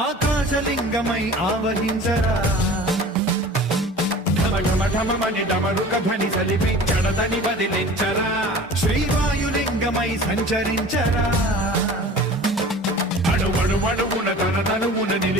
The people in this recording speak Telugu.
ఆకాశలింగమై ఆవహించరా ఢమఢమని డమరుక ధ్వని సలిపి చడదని బదిలించరా శ్రీవాయులింగమై సంచరించరా అడుగున తన తనువున నిలి